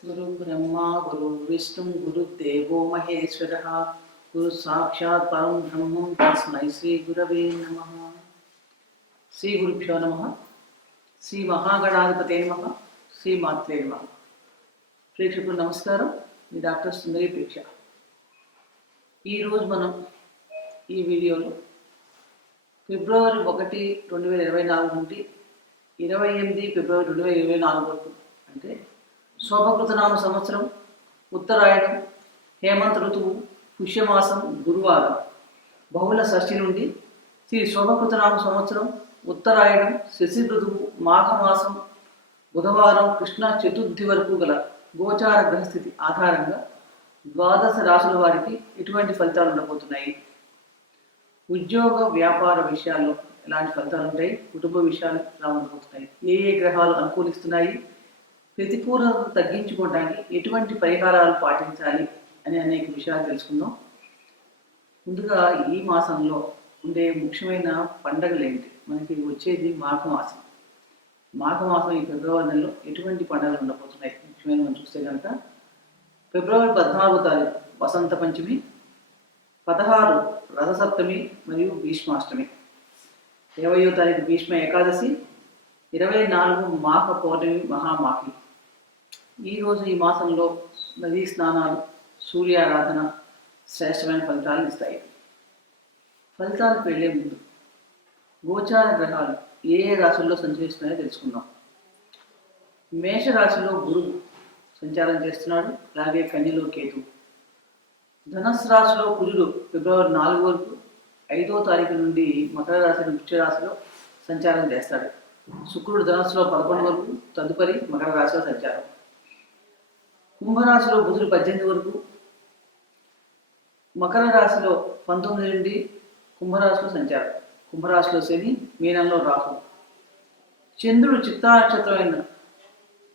गुरु ब्रह्मा गुरु विष्णु गुरुदेवो महेश्वरः गुरु साक्षात् परं ब्रह्म तस्मै श्री गुरवे नमः। श्री गुरुभ्यो नमः। श्री महागणाधिपते नमः। श्री मात्रे नमः। ప్రేక్షకులు నమస్కారం. మీ డాక్టర్ సుందరి ప్రేక్ష. ఈరోజు మనం ఈ వీడియోలో ఫిబ్రవరి 1, 2024 నుండి 28 ఫిబ్రవరి 2024 వరకు అంటే శోభకృతనామ సంవత్సరం, ఉత్తరాయణం, హేమంత ఋతువు, పుష్యమాసం, గురువారం, బహుళ షష్ఠి నుండి శ్రీ శోభకృతనామ సంవత్సరం, ఉత్తరాయణం, శశి ఋతువు, మాఘమాసం, బుధవారం, కృష్ణ చతుర్థి వరకు గల గోచార గ్రహస్థితి ఆధారంగా ద్వాదశ రాశుల వారికి ఎటువంటి ఫలితాలు ఉండబోతున్నాయి, ఉద్యోగ వ్యాపార విషయాల్లో ఎలాంటి ఫలితాలు ఉంటాయి, కుటుంబ విషయాలు ఎలా ఉండబోతున్నాయి, ఏ గ్రహాలు అనుకూలిస్తున్నాయి, ప్రతికూలతను తగ్గించుకోవడానికి ఎటువంటి పరిహారాలు పాటించాలి అని అనేక విషయాలు తెలుసుకుందాం. ముందుగా ఈ మాసంలో ఉండే ముఖ్యమైన పండుగలు ఏంటి? మనకి వచ్చేది మాఘమాసం. మాఘమాసం ఈ ఫిబ్రవరి నెలలో ఎటువంటి పండుగలు ఉండబోతున్నాయి ముఖ్యమైన మనం చూస్తే కనుక ఫిబ్రవరి 14వ తారీఖు వసంత పంచమి, 16 రథసప్తమి మరియు భీష్మాష్టమి, 20వ తారీఖు భీష్మ ఏకాదశి, 24 మాఘ పౌర్ణమి మహామాఘి. ఈరోజు ఈ మాసంలో నదీ స్నానాలు, సూర్యారాధన శ్రేష్టమైన ఫలితాలను ఇస్తాయి. ఫలితాలకు వెళ్లే ముందు గోచార గ్రహాలు ఏ రాశుల్లో సంచరిస్తున్నాయో తెలుసుకుందాం. మేషరాశిలో గురువు సంచారం చేస్తున్నాడు, అలాగే కన్యలో కేతు. ధనుస్సు రాశిలో కుజుడు ఫిబ్రవరి 4 వరకు 5వ తారీఖు నుండి మకర రాశి వృశ్చిక రాశిలో సంచారం చేస్తాడు. శుక్రుడు ధనుస్సులో 11 వరకు, తదుపరి మకర రాశిలో సంచారం. కుంభరాశిలో బుధుడు 18 వరకు, మకర రాశిలో 19 నుండి కుంభరాశిలో సంచారం. కుంభరాశిలో శని, మీనంలో రాహు. చంద్రుడు చిత్తా నక్షత్రమైన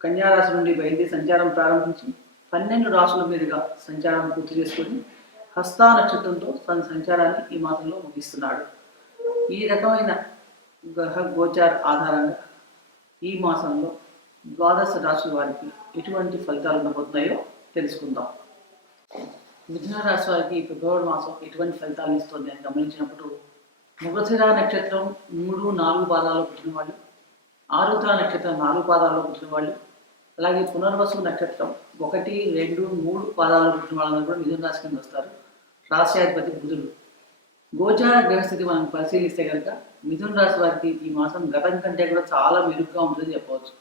కన్యారాశి నుండి బయలుదేరి సంచారం ప్రారంభించి 12 రాశుల మీదుగా సంచారం పూర్తి చేసుకొని హస్తా నక్షత్రంతో తన సంచారాన్ని ఈ మాసంలో ముగిస్తున్నాడు. ఈ రకమైన గ్రహ గోచార ఆధారంగా ఈ మాసంలో ద్వాదశ రాశుల వారికి ఎటువంటి ఫలితాలు ఉండబోతున్నాయో తెలుసుకుందాం. మిథున రాశి వారికి ఫిబ్రవరి మాసం ఎటువంటి ఫలితాలను ఇస్తుంది అని గమనించినప్పుడు మృగశిర నక్షత్రం 3, 4 పాదాల్లో పుట్టిన వాళ్ళు, ఆరుద్ర నక్షత్రం 4 పాదాల్లో పుట్టిన వాళ్ళు, అలాగే పునర్వసు నక్షత్రం 1, 2, 3 పాదాల్లో పుట్టిన వాళ్ళందరూ కూడా మిథున రాశి కింద వస్తారు. రాశ్యాధిపతి బుధుడు. గోచార గ్రహస్థితి మనం పరిశీలిస్తే కనుక మిథున రాశి వారికి ఈ మాసం గతం కంటే కూడా చాలా మెరుగ్గా ఉంటుందని చెప్పవచ్చు.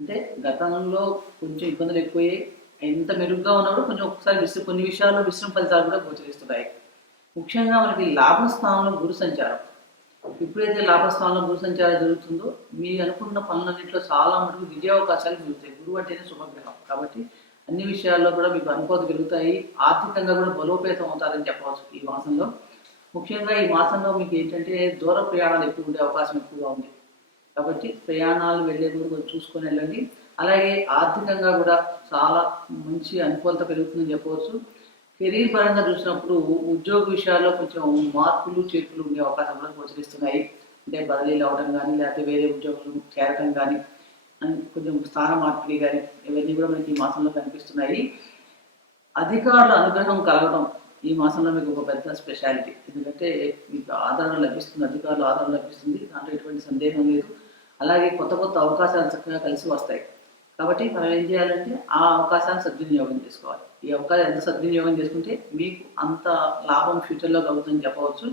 అంటే గతంలో కొంచెం ఇబ్బందులు ఎక్కువయ్యాయి, ఎంత మెరుగ్గా ఉన్నప్పుడు కొంచెం ఒకసారి కొన్ని విషయాల్లో మిశ్రమ ఫలితాలు కూడా గోచరిస్తున్నాయి. ముఖ్యంగా మనకి లాభస్థానంలో గురు సంచారం. ఎప్పుడైతే లాభస్థానంలో గురు సంచారం జరుగుతుందో మీ అనుకున్న పనులన్నింటిలో చాలా మటుకు విజయావకాశాలు జరుగుతాయి. గురువు అంటేనే శుభగ్రహం కాబట్టి అన్ని విషయాల్లో కూడా మీకు అనుకూలత పెరుగుతాయి. ఆర్థికంగా కూడా బలోపేతం అవుతారని చెప్పవచ్చు ఈ మాసంలో. ముఖ్యంగా ఈ మాసంలో మీకు ఏంటంటే దూర ప్రయాణాలు ఎక్కువ ఉండే అవకాశం ఎక్కువగా ఉంది కాబట్టి ప్రయాణాలు వెళ్ళే ముందు చూసుకొని వెళ్ళండి. అలాగే ఆర్థికంగా కూడా చాలా మంచి అనుకూలత పెరుగుతుందని చెప్పవచ్చు. కెరీర్ పరంగా చూసినప్పుడు ఉద్యోగ విషయాల్లో కొంచెం మార్పులు చేర్పులు ఉండే అవకాశం కూడా గోచరిస్తున్నాయి. అంటే బదిలీలు అవడం కానీ, లేకపోతే వేరే ఉద్యోగులు చేరటం కానీ, కొంచెం స్థాన మార్పిడి కానీ ఇవన్నీ కూడా మనకి ఈ మాసంలో కనిపిస్తున్నాయి. అధికారుల అనుగ్రహం కలగడం ఈ మాసంలో మీకు ఒక పెద్ద స్పెషాలిటీ. ఎందుకంటే మీకు ఆదరణ లభిస్తుంది, అధికారుల ఆదరణ లభిస్తుంది, దాంట్లో ఎటువంటి సందేహం లేదు. అలాగే కొత్త కొత్త అవకాశాలు చక్కగా కలిసి వస్తాయి. కాబట్టి మనం ఏం చేయాలంటే ఆ అవకాశాన్ని సద్వినియోగం చేసుకోవాలి. ఈ అవకాశం ఎంత సద్వినియోగం చేసుకుంటే మీకు అంత లాభం ఫ్యూచర్లో కలుగుతుందని చెప్పవచ్చు.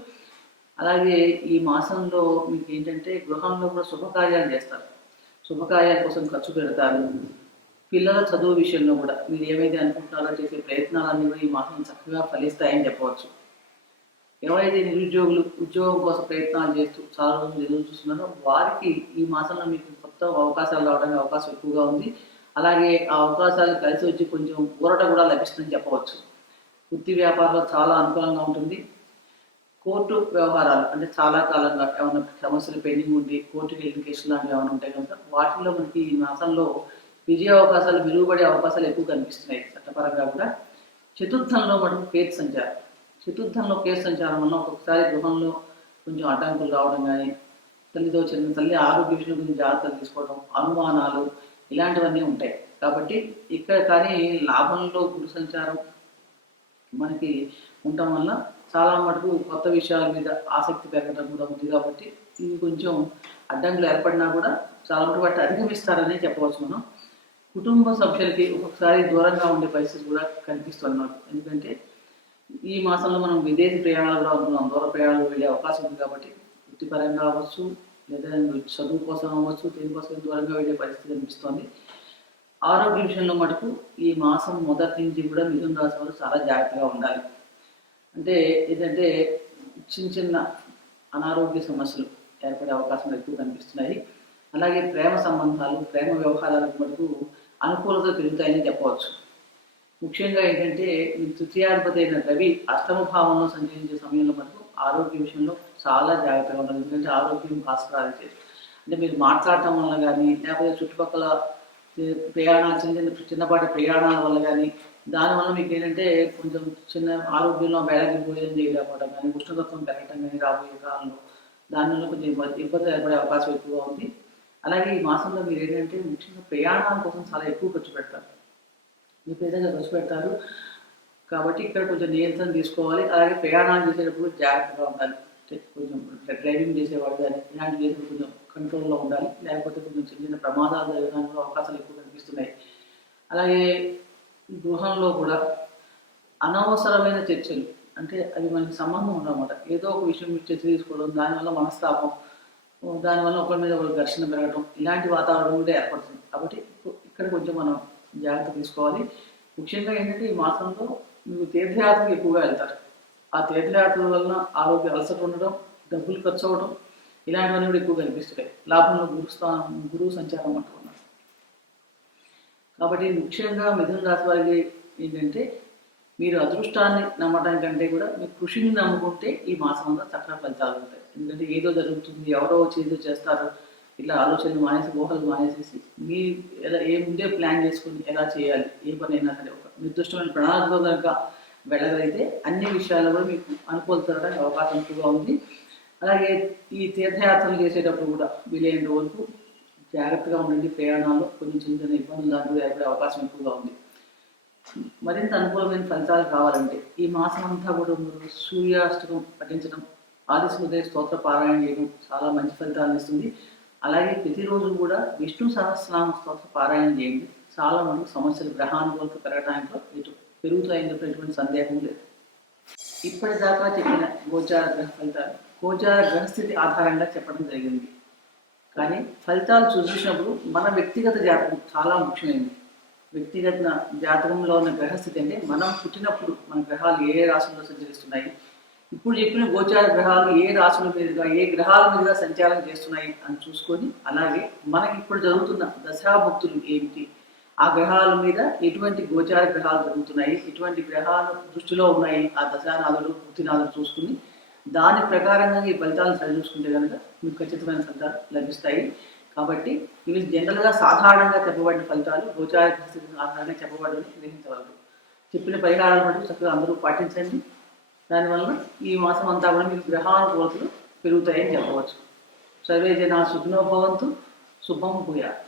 అలాగే ఈ మాసంలో మీకు ఏంటంటే గృహంలో కూడా శుభకార్యాలు చేస్తారు, శుభకార్యాల కోసం ఖర్చు పెడతారు. పిల్లల చదువు విషయంలో కూడా మీరు ఏవైతే అనుకుంటున్నారో చేసే ప్రయత్నాలన్నీ కూడా ఈ మాసం చక్కగా ఫలిస్తాయని చెప్పవచ్చు. ఎవరైతే నిరుద్యోగులు ఉద్యోగం కోసం ప్రయత్నాలు చేస్తూ చాలా రోజులు ఎదురు చూస్తున్నారో వారికి ఈ మాసంలో మీకు కొత్త అవకాశాలు రావడానికి అవకాశం ఎక్కువగా ఉంది. అలాగే ఆ అవకాశాలు కలిసి వచ్చి కొంచెం ఊరట కూడా లభిస్తుందని చెప్పవచ్చు. వృత్తి వ్యాపారంలో చాలా అనుకూలంగా ఉంటుంది. కోర్టు వ్యవహారాలు అంటే చాలా కాలంగా ఏమైనా సమస్యలు పెండింగ్ ఉండి కోర్టుకి వెళ్ళిన కేసులు లాంటివి ఏమైనా ఉంటాయి కనుక వాటిల్లో మనకి ఈ మాసంలో విజయ అవకాశాలు, మెరుగుపడే అవకాశాలు ఎక్కువ కనిపిస్తున్నాయి చట్టపరంగా కూడా. చతుర్థంలో మటుకు కేతు సంచారం. చతుర్థంలో కేతు సంచారం వల్ల ఒక్కొక్కసారి గృహంలో కొంచెం ఆటంకులు రావడం కానీ, తల్లి ఆరోగ్య విషయం గురించి జాగ్రత్తలు తీసుకోవడం, అనుమానాలు ఇలాంటివన్నీ ఉంటాయి. కాబట్టి ఇక్కడ కానీ లాభంలో గురు సంచారం మనకి ఉండటం వల్ల చాలా మటుకు కొత్త విషయాల మీద ఆసక్తి పెరగడం కూడా ఉంది. కాబట్టి ఇది కొంచెం అడ్డంకులు ఏర్పడినా కూడా చాలా మటుకు వాటిని అధిగమిస్తారనే చెప్పవచ్చు మనం. కుటుంబ సభ్యులకి ఒక్కొక్కసారి దూరంగా ఉండే పరిస్థితి కూడా కనిపిస్తుంది నాకు. ఎందుకంటే ఈ మాసంలో మనం విదేశీ ప్రయాణాలు కూడా ఉంటున్నాం, దూర ప్రయాణాలు వెళ్ళే అవకాశం ఉంది. కాబట్టి వృత్తిపరంగా అవ్వచ్చు, లేదా చదువు కోసం అవ్వచ్చు, దేనికోసం దూరంగా వెళ్ళే పరిస్థితి కనిపిస్తుంది. ఆరోగ్య విషయంలో మటుకు ఈ మాసం మొదటి నుంచి కూడా మిథున రాశి వారు చాలా జాగ్రత్తగా ఉండాలి. అంటే ఏంటంటే చిన్న చిన్న అనారోగ్య సమస్యలు ఏర్పడే అవకాశం ఎక్కువ కనిపిస్తున్నాయి. అలాగే ప్రేమ సంబంధాలు, ప్రేమ వ్యవహారాలకు మటుకు అనుకూలత పెరుగుతాయని చెప్పవచ్చు. ముఖ్యంగా ఏంటంటే తృతీయాధిపతి అయిన రవి అష్టమ భావంలో సంచరించే సమయంలో మటుకు ఆరోగ్య విషయంలో చాలా జాగ్రత్తగా ఉండాలి. ఎందుకంటే ఆరోగ్యం భాస్కరాలు అంటే మీరు మాట్లాడటం వల్ల కానీ, లేకపోతే చుట్టుపక్కల ప్రయాణాలు చిన్నపాటి ప్రయాణాల వల్ల కానీ, దానివల్ల మీకు ఏంటంటే కొంచెం చిన్న ఆరోగ్యంలో బేళకి భోజనం చేయలేకపోవడం కానీ, ఉష్ణతత్వం పెరగటం కానీ రాబోయే కాలంలో దానివల్ల కొంచెం ఇబ్బంది ఏర్పడే అవకాశం ఎక్కువగా ఉంది. అలాగే ఈ మాసంలో మీరు ఏంటంటే ముఖ్యంగా ప్రయాణాల కోసం చాలా ఎక్కువ ఖర్చు పెడతారు, విపరీతంగా ఖర్చు పెడతారు. కాబట్టి ఇక్కడ కొంచెం నియంత్రణ తీసుకోవాలి. అలాగే ప్రయాణాలు చేసేటప్పుడు జాగ్రత్తగా ఉండాలి. కొంచెం డ్రైవింగ్ చేసేవాడు కానీ ఇలాంటివి చేసేటప్పుడు కొంచెం కంట్రోల్లో ఉండాలి. లేకపోతే కొంచెం చిన్న చిన్న ప్రమాదాలు జరగడానికి అవకాశాలు ఎక్కువ కనిపిస్తున్నాయి. అలాగే గృహంలో కూడా అనవసరమైన చర్చలు, అంటే అది మనకి సంబంధం ఉండదన్నమాట. ఏదో ఒక విషయం చర్చ తీసుకోవడం, దానివల్ల మనస్తాపం, దానివల్ల ఒకరి మీద ఒకరి ఘర్షణ పెరగడం, ఇలాంటి వాతావరణం కూడా ఏర్పడుతుంది. కాబట్టి ఇక్కడ కొంచెం మనం జాగ్రత్త తీసుకోవాలి. ముఖ్యంగా ఏంటంటే ఈ మాసంలో మీకు తీర్థయాత్రలు ఎక్కువగా వెళ్తారు. ఆ తీర్థయాత్రల వలన ఆరోగ్య అలసట ఉండడం, డబ్బులు ఖర్చు అవ్వడం, ఇలాంటివన్నీ కూడా ఎక్కువ కనిపిస్తున్నాయి. లాభంలో గురువు సంచారం అంటున్నారు. కాబట్టి ముఖ్యంగా మిథున రాశి వారికి ఏంటంటే మీరు అదృష్టాన్ని నమ్మటం కంటే కూడా మీ కృషిని నమ్ముకుంటే ఈ మాసం అంతా చక్కగా ఫలితాలు ఉంటాయి. ఎందుకంటే ఏదో జరుగుతుంది, ఎవరో వచ్చి ఏదో చేస్తారు, ఇట్లా ఆలోచనలు మానేసి, ఊహలు మానేసేసి మీ ఎలా ముందే ప్లాన్ చేసుకుని ఎలా చేయాలి, ఏ పని అయినా సరే ఒక నిర్దిష్టమైన ప్రణాళికలో కనుక వెళ్ళగలిగితే అన్ని విషయాల్లో కూడా మీకు అనుకూలతడానికి అవకాశం ఎక్కువగా ఉంది. అలాగే ఈ తీర్థయాత్రలు చేసేటప్పుడు కూడా వీలైనంత వరకు జాగ్రత్తగా ఉండండి. ప్రయాణాల్లో కొంచెం చిన్న చిన్న ఇబ్బందులు దాంట్లో ఏర్పడే అవకాశం ఎక్కువగా ఉంది. మరింత అనుకూలమైన ఫలితాలు కావాలంటే ఈ మాసం అంతా కూడా మీరు సూర్యాష్టకం పఠించడం, ఆదిశుదయ స్తోత్ర పారాయణ చేయడం చాలా మంచి ఫలితాలను ఇస్తుంది. అలాగే ప్రతిరోజు కూడా విష్ణు సహస్రనామ స్తోత్ర పారాయణ చేయండి. చాలా మంది సమస్యలు గ్రహానుకూలత పెరగడానికి పెరుగుతాయని చెప్పి ఎటువంటి సందేహం లేదు. ఇప్పటిదాకా చెప్పిన గోచార గ్రహ ఫలితాలు గోచార గ్రహస్థితి ఆధారంగా చెప్పడం జరిగింది. కానీ ఫలితాలు చూసినప్పుడు మన వ్యక్తిగత జాతకం చాలా ముఖ్యమైనది. వ్యక్తిగత జాతకంలో ఉన్న గ్రహస్థితి అంటే మనం పుట్టినప్పుడు మన గ్రహాలు ఏ రాశుల్లో సంచరిస్తున్నాయి, ఇప్పుడు చెప్పిన గోచార గ్రహాలు ఏ రాశుల మీదుగా, ఏ గ్రహాల మీదుగా సంచారం చేస్తున్నాయి అని చూసుకొని, అలాగే మనకి ఇప్పుడు జరుగుతున్న దశాభుక్తులు ఏమిటి, ఆ గ్రహాల మీద ఎటువంటి గోచార గ్రహాలు జరుగుతున్నాయి, ఎటువంటి గ్రహాలు దృష్టిలో ఉన్నాయి, ఆ దశానాథులు భుక్తినాథులు చూసుకుని దాని ప్రకారంగా ఈ ఫలితాలను సరిచూసుకుంటే కనుక మీకు ఖచ్చితమైన ఫలితాలు లభిస్తాయి. కాబట్టి ఇవి జనరల్గా సాధారణంగా చెప్పబడిన ఫలితాలు గోచార పరిస్థితి ఆధారంగా చెప్పబడని గ్రహించగలరు. చెప్పిన పరిహారాలు మటుకు చక్కగా అందరూ పాటించండి. దానివల్ల ఈ మాసం అంతా కూడా మీకు గ్రహానుకూలతలు పెరుగుతాయని చెప్పవచ్చు. సర్వే జనా సుఖినో భవంతు. శుభం భూయాత్.